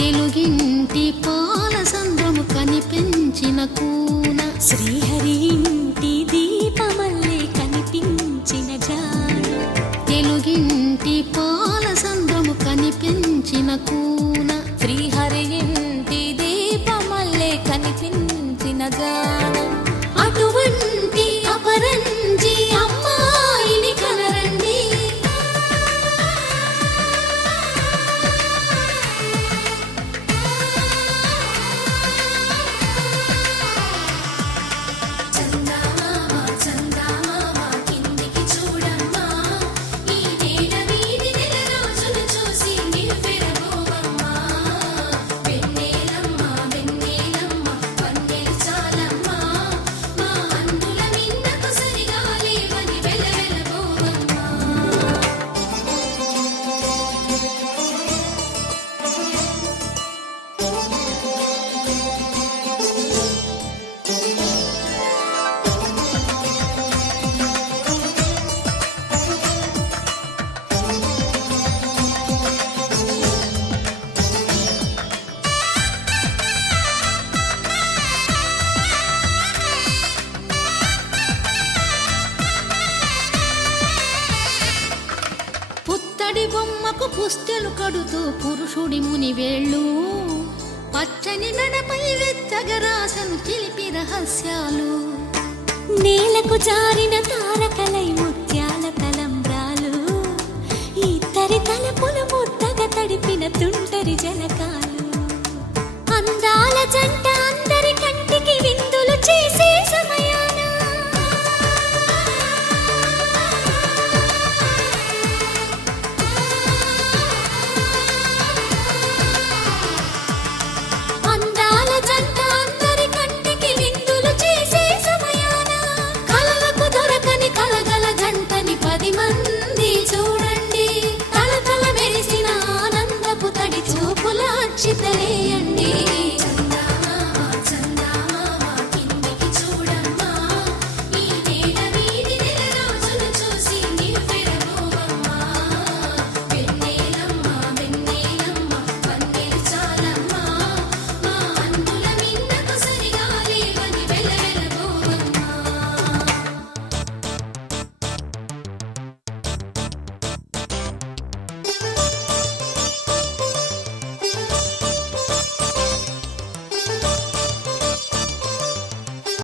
తెలుగింటి పాల సంద్రము కనిపించిన కూన శ్రీహరి ఇంటి దీపమల్లే కనిపించిన జాడ తెలుగింటి పాల సంద్రము కనిపించిన కూన శ్రీహరి ఇంటి దీపమల్లే కనిపించిన జాడ అటువంటి అపరంజి అమ్మాయిని కనరండి పుత్తడి బొమ్మకు పుస్తెలు కడుతూ పురుషుడి ముని వేళ్ళు పచ్చని నడపై వెచ్చగరాసను చిలిపి రహస్యాలు నేలకు జారిన తారకలై ముత్యాల తలంబ్రాలు ఇద్దరి తలపులు ముద్దగా తడిపిన తుంటరి జలకాలు అందాల జంట